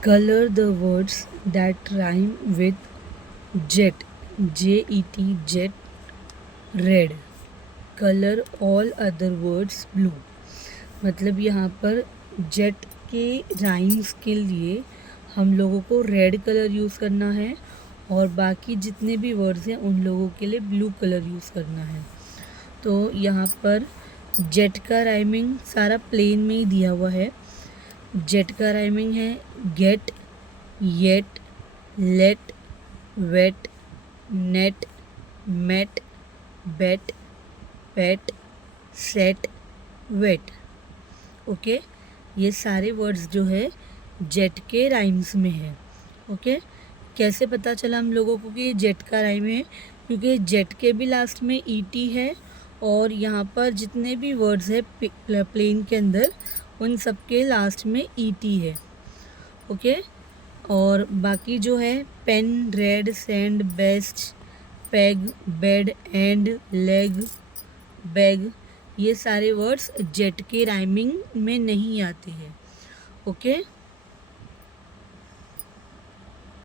Color the words that rhyme with jet. Jet, jet. Red. Color all other words blue. मतलब यहाँ पर jet के rhymes के लिए हम लोगों को रेड कलर यूज़ करना है और बाकी जितने भी वर्ड्स हैं उन लोगों के लिए ब्लू कलर यूज़ करना है। तो यहाँ पर जेट का राइमिंग सारा प्लेन में ही दिया हुआ है। जेट का राइमिंग है get, yet, let, wet, net, met, bet, pet, set, wet. Okay, ये सारे वर्ड्स जो है जेट के राइम्स में है। ओके, कैसे पता चला हम लोगों को कि ये जेट का राइम है? क्योंकि जेट के भी लास्ट में ईटी है और यहाँ पर जितने भी वर्ड्स है प्लेन के अंदर उन सब के लास्ट में ईटी है। ओके, और बाकी जो है pen, red, sand, best, peg, bed, end, leg, bag, ये सारे वर्ड्स जेट के राइमिंग में नहीं आते हैं। ओके।